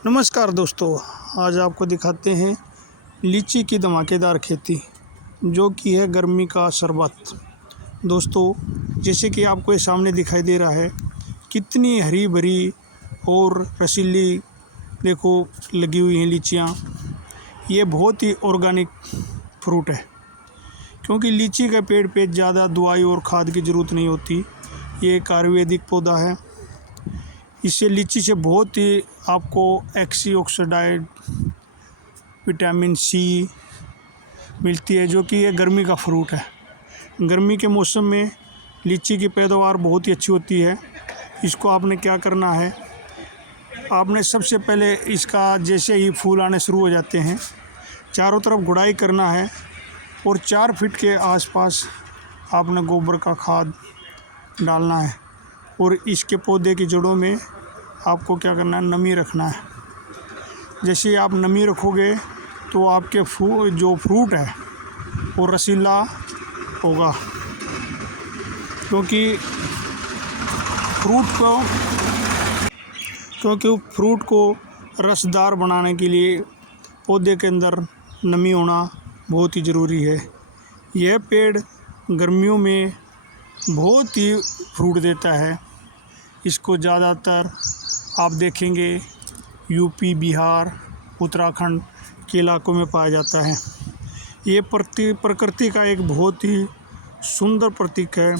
नमस्कार दोस्तों, आज आपको दिखाते हैं लीची की धमाकेदार खेती जो कि है गर्मी का शरबत। दोस्तों, जैसे कि आपको ये सामने दिखाई दे रहा है, कितनी हरी भरी और रसीली देखो लगी हुई हैं लीचियाँ। ये बहुत ही ऑर्गेनिक फ्रूट है क्योंकि लीची का पेड़ पे ज़्यादा दवाई और खाद की ज़रूरत नहीं होती। ये एक आयुर्वेदिक पौधा है। इससे लीची से बहुत ही आपको एंटीऑक्सीडेंट विटामिन सी मिलती है, जो कि ये गर्मी का फ्रूट है। गर्मी के मौसम में लीची की पैदावार बहुत ही अच्छी होती है। इसको आपने क्या करना है, आपने सबसे पहले इसका जैसे ही फूल आने शुरू हो जाते हैं, चारों तरफ गुड़ाई करना है और 4 फीट के आसपास आपने गोबर का खाद डालना है और इसके पौधे की जड़ों में आपको क्या करना है, नमी रखना है। जैसे आप नमी रखोगे तो आपके जो फ्रूट है वो रसीला होगा, क्योंकि फ्रूट को रसदार बनाने के लिए पौधे के अंदर नमी होना बहुत ही ज़रूरी है। यह पेड़ गर्मियों में बहुत ही फ्रूट देता है। इसको ज़्यादातर आप देखेंगे यूपी, बिहार, उत्तराखंड के इलाकों में पाया जाता है। ये प्रकृति का एक बहुत ही सुंदर प्रतीक है।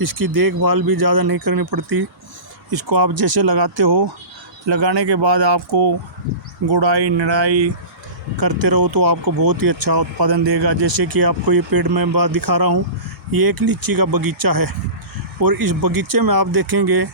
इसकी देखभाल भी ज़्यादा नहीं करनी पड़ती। इसको आप जैसे लगाते हो, लगाने के बाद आपको गुड़ाई निराई करते रहो तो आपको बहुत ही अच्छा उत्पादन देगा। जैसे कि आपको ये पेड़ मैं बात दिखा रहा हूँ, ये एक लीची का बगीचा है और इस बगीचे में आप देखेंगे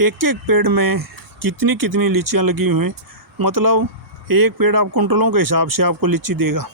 एक एक पेड़ में कितनी कितनी लीचियाँ लगी हुई हैं। मतलब एक पेड़ आप कुंटलों के हिसाब से आपको लीची देगा,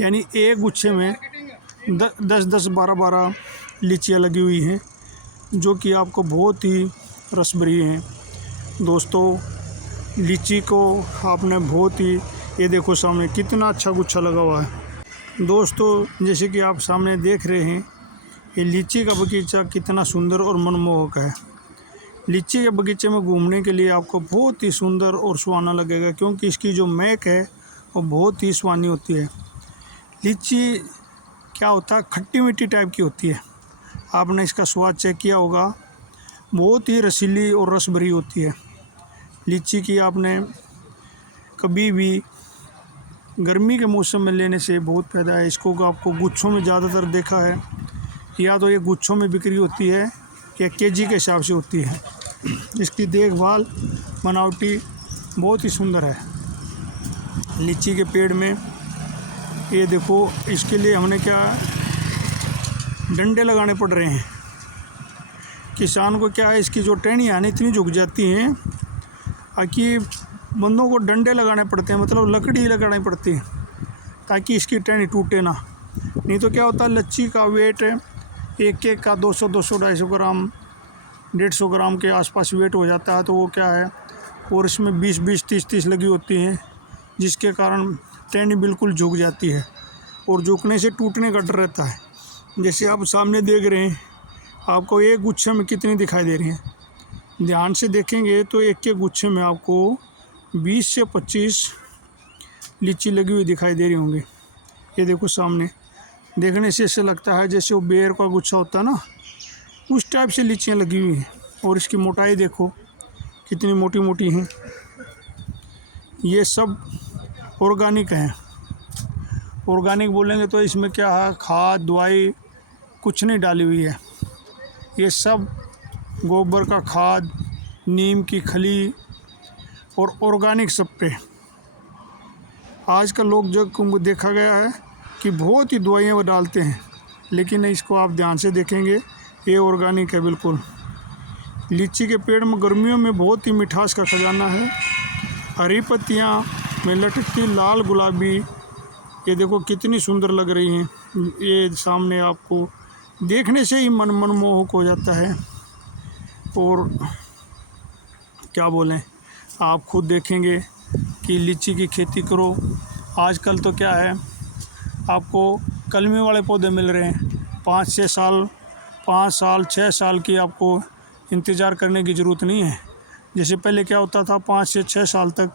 यानी एक गुच्छे में 10-10, 12-12 लीचियाँ लगी हुई हैं, जो कि आपको बहुत ही रस भरी हैं। दोस्तों, लीची को आपने बहुत ही, ये देखो सामने कितना अच्छा गुच्छा लगा हुआ है। दोस्तों, जैसे कि आप सामने देख रहे हैं, ये लीची का बगीचा कितना सुंदर और मनमोहक है। लीची के बगीचे में घूमने के लिए आपको बहुत ही सुंदर और सुहाना लगेगा, क्योंकि इसकी जो महक है वो बहुत ही सुहानी होती है। लीची क्या होता है, खट्टी मीठी टाइप की होती है। आपने इसका स्वाद चेक किया होगा, बहुत ही रसीली और रस भरी होती है। लीची की आपने कभी भी गर्मी के मौसम में लेने से बहुत फ़ायदा है। इसको आपको गुच्छों में ज़्यादातर देखा है, या तो ये गुच्छों में बिक्री होती है या केजी के हिसाब से होती है। इसकी देखभाल बनावटी बहुत ही सुंदर है। लीची के पेड़ में ये देखो, इसके लिए हमने क्या डंडे लगाने पड़ रहे हैं। किसान को क्या है, इसकी जो टहनियाँ हैं इतनी झुक जाती हैं कि बंदों को डंडे लगाने पड़ते हैं, मतलब लकड़ी लगानी पड़ती है ताकि इसकी टहनी टूटे ना। नहीं तो क्या होता है, लच्ची का वेट एक का 200, 250 ग्राम, 150 ग्राम के आसपास वेट हो जाता है। तो वो क्या है, और इसमें 20-20, 30-30 लगी होती हैं, जिसके कारण टहनी बिल्कुल झुक जाती है और झुकने से टूटने का डर रहता है। जैसे आप सामने देख रहे हैं, आपको एक गुच्छे में कितनी दिखाई दे रही हैं। ध्यान से देखेंगे तो एक एक गुच्छे में आपको 20 से 25 लीची लगी हुई दिखाई दे रही होंगी। ये देखो सामने, देखने से ऐसे लगता है जैसे वो बेर का गुच्छा होता है ना, उस टाइप से लीचियाँ लगी हुई हैं। और इसकी मोटाई देखो कितनी मोटी मोटी हैं। ये सब ऑर्गेनिक हैं। ऑर्गेनिक बोलेंगे तो इसमें क्या है, खाद दवाई कुछ नहीं डाली हुई है। ये सब गोबर का खाद, नीम की खली और ऑर्गेनिक सब पे। आजकल लोग जो देखा गया है कि बहुत ही दवाइयाँ वो डालते हैं, लेकिन इसको आप ध्यान से देखेंगे ये ऑर्गेनिक है बिल्कुल। लीची के पेड़ में गर्मियों में बहुत ही मिठास का खजाना है। हरी पत्तियाँ में लटकती लाल गुलाबी, ये देखो कितनी सुंदर लग रही हैं। ये सामने आपको देखने से ही मनमोहक हो जाता है। और क्या बोलें, आप खुद देखेंगे कि लीची की खेती करो। आजकल तो क्या है, आपको कलमी वाले पौधे मिल रहे हैं। 5-6 साल, 5 साल 6 साल की आपको इंतज़ार करने की ज़रूरत नहीं है। जैसे पहले क्या होता था 5 से 6 साल तक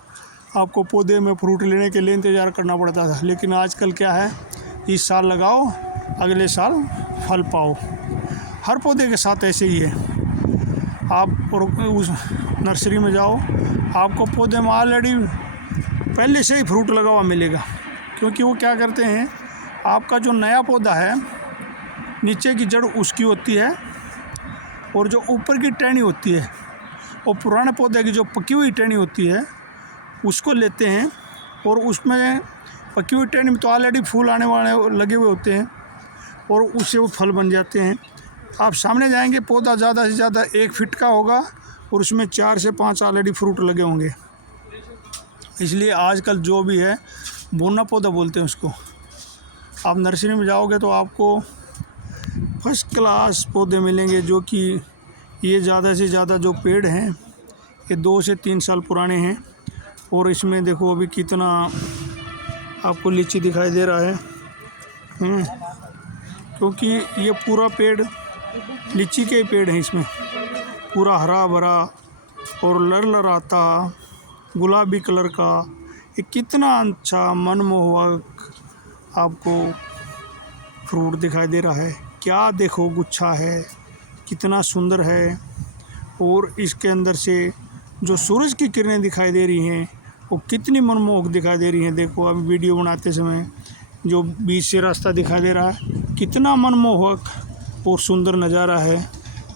आपको पौधे में फ्रूट लेने के लिए इंतज़ार करना पड़ता था, लेकिन आजकल क्या है, इस साल लगाओ अगले साल फल पाओ। हर पौधे के साथ ऐसे ही है। आप और उस नर्सरी में जाओ, आपको पौधे में ऑलरेडी पहले से ही फ्रूट लगा हुआ मिलेगा, क्योंकि वो क्या करते हैं, आपका जो नया पौधा है नीचे की जड़ उसकी होती है और जो ऊपर की टहनी होती है, और पुराने पौधे की जो पकी हुई टहनी होती है उसको लेते हैं, और उसमें पकी हुई टहनी में तो ऑलरेडी फूल आने वाले लगे हुए होते हैं और उससे वो फल बन जाते हैं। आप सामने जाएंगे, पौधा ज़्यादा से ज़्यादा 1 फीट का होगा और उसमें 4 से 5 ऑलरेडी फ्रूट लगे होंगे। इसलिए आजकल जो भी है बोना पौधा बोलते हैं उसको। आप नर्सरी में जाओगे तो आपको फर्स्ट क्लास पौधे मिलेंगे, जो कि ये ज़्यादा से ज़्यादा जो पेड़ हैं ये 2 से 3 साल पुराने हैं। और इसमें देखो अभी कितना आपको लीची दिखाई दे रहा है, क्योंकि ये पूरा पेड़ लीची के ही पेड़ हैं। इसमें पूरा हरा भरा और लरलराता गुलाबी कलर का, ये कितना अच्छा मनमोहक आपको फ्रूट दिखाई दे रहा है। क्या देखो गुच्छा है, कितना सुंदर है। और इसके अंदर से जो सूरज की किरणें दिखाई दे रही हैं वो कितनी मनमोहक दिखाई दे रही हैं। देखो अभी वीडियो बनाते समय जो बीच से रास्ता दिखाई दे रहा है, कितना मनमोहक और सुंदर नज़ारा है।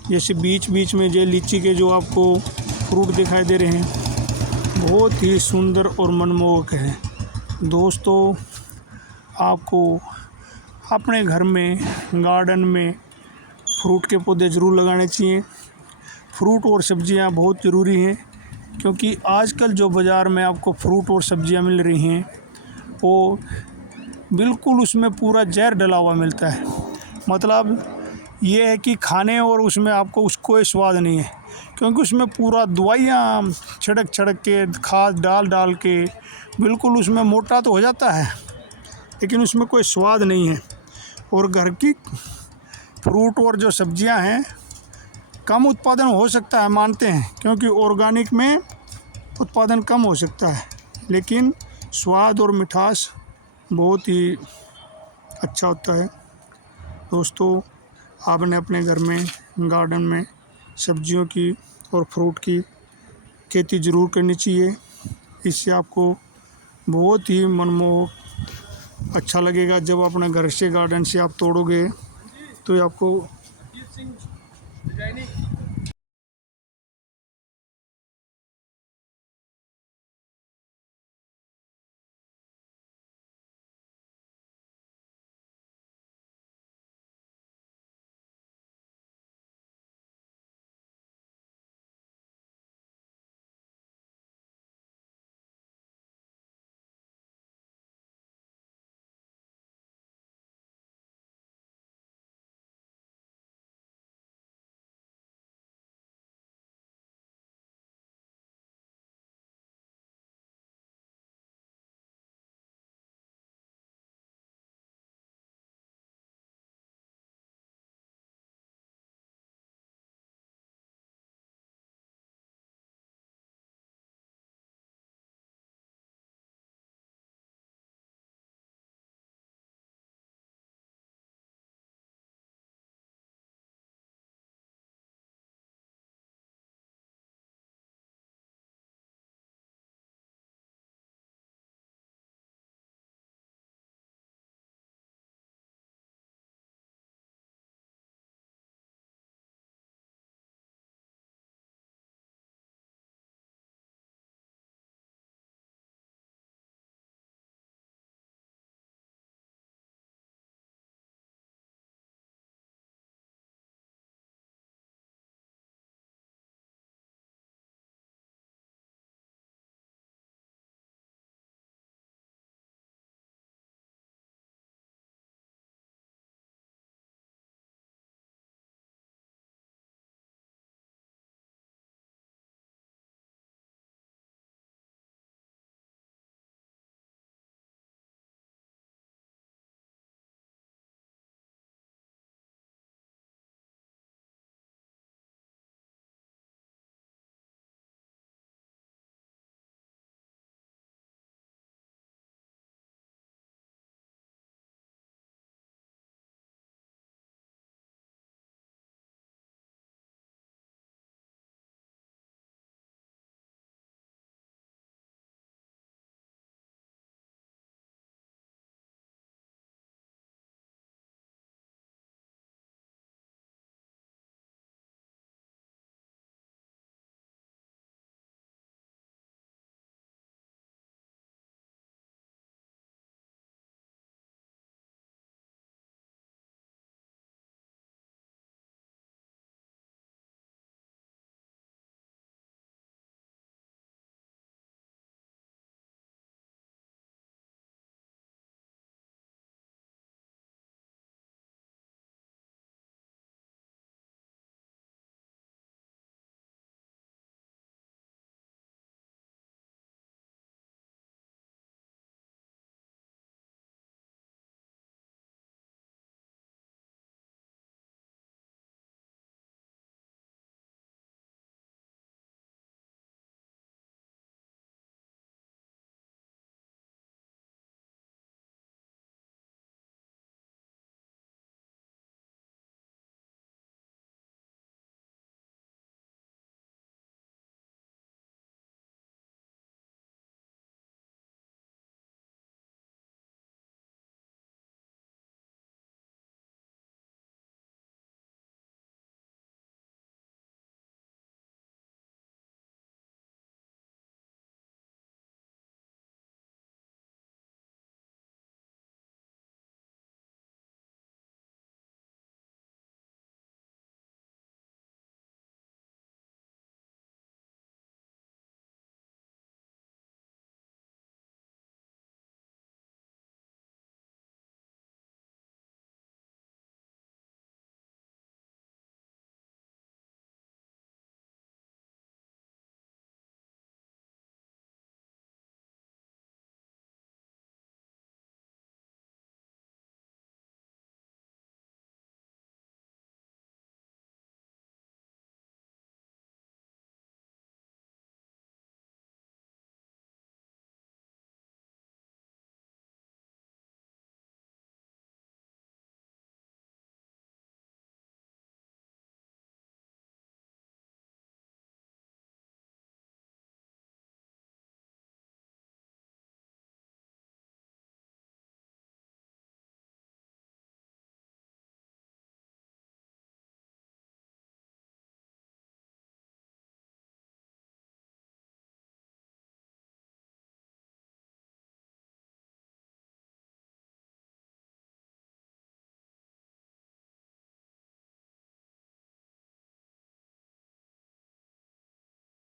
जैसे बीच बीच में जो लीची के जो आपको फ्रूट दिखाई दे रहे हैं, बहुत ही सुंदर और मनमोहक है। दोस्तों, आपको अपने घर में गार्डन में फ्रूट के पौधे ज़रूर लगाने चाहिए। फ्रूट और सब्जियां बहुत ज़रूरी हैं, क्योंकि आजकल जो बाज़ार में आपको फ्रूट और सब्जियां मिल रही हैं वो बिल्कुल उसमें पूरा जहर डला हुआ मिलता है। मतलब ये है कि खाने और उसमें आपको कोई स्वाद नहीं है, क्योंकि उसमें पूरा दवाइयाँ छिड़क के खाद डाल के बिल्कुल उसमें मोटा तो हो जाता है, लेकिन उसमें कोई स्वाद नहीं है। और घर की फ्रूट और जो सब्जियां हैं कम उत्पादन हो सकता है, मानते हैं, क्योंकि ऑर्गेनिक में उत्पादन कम हो सकता है, लेकिन स्वाद और मिठास बहुत ही अच्छा होता है। दोस्तों, आपने अपने घर में गार्डन में सब्जियों की और फ्रूट की खेती ज़रूर करनी चाहिए। इससे आपको बहुत ही मनमोहक अच्छा लगेगा। जब अपने घर से गार्डन से आप तोड़ोगे तो आपको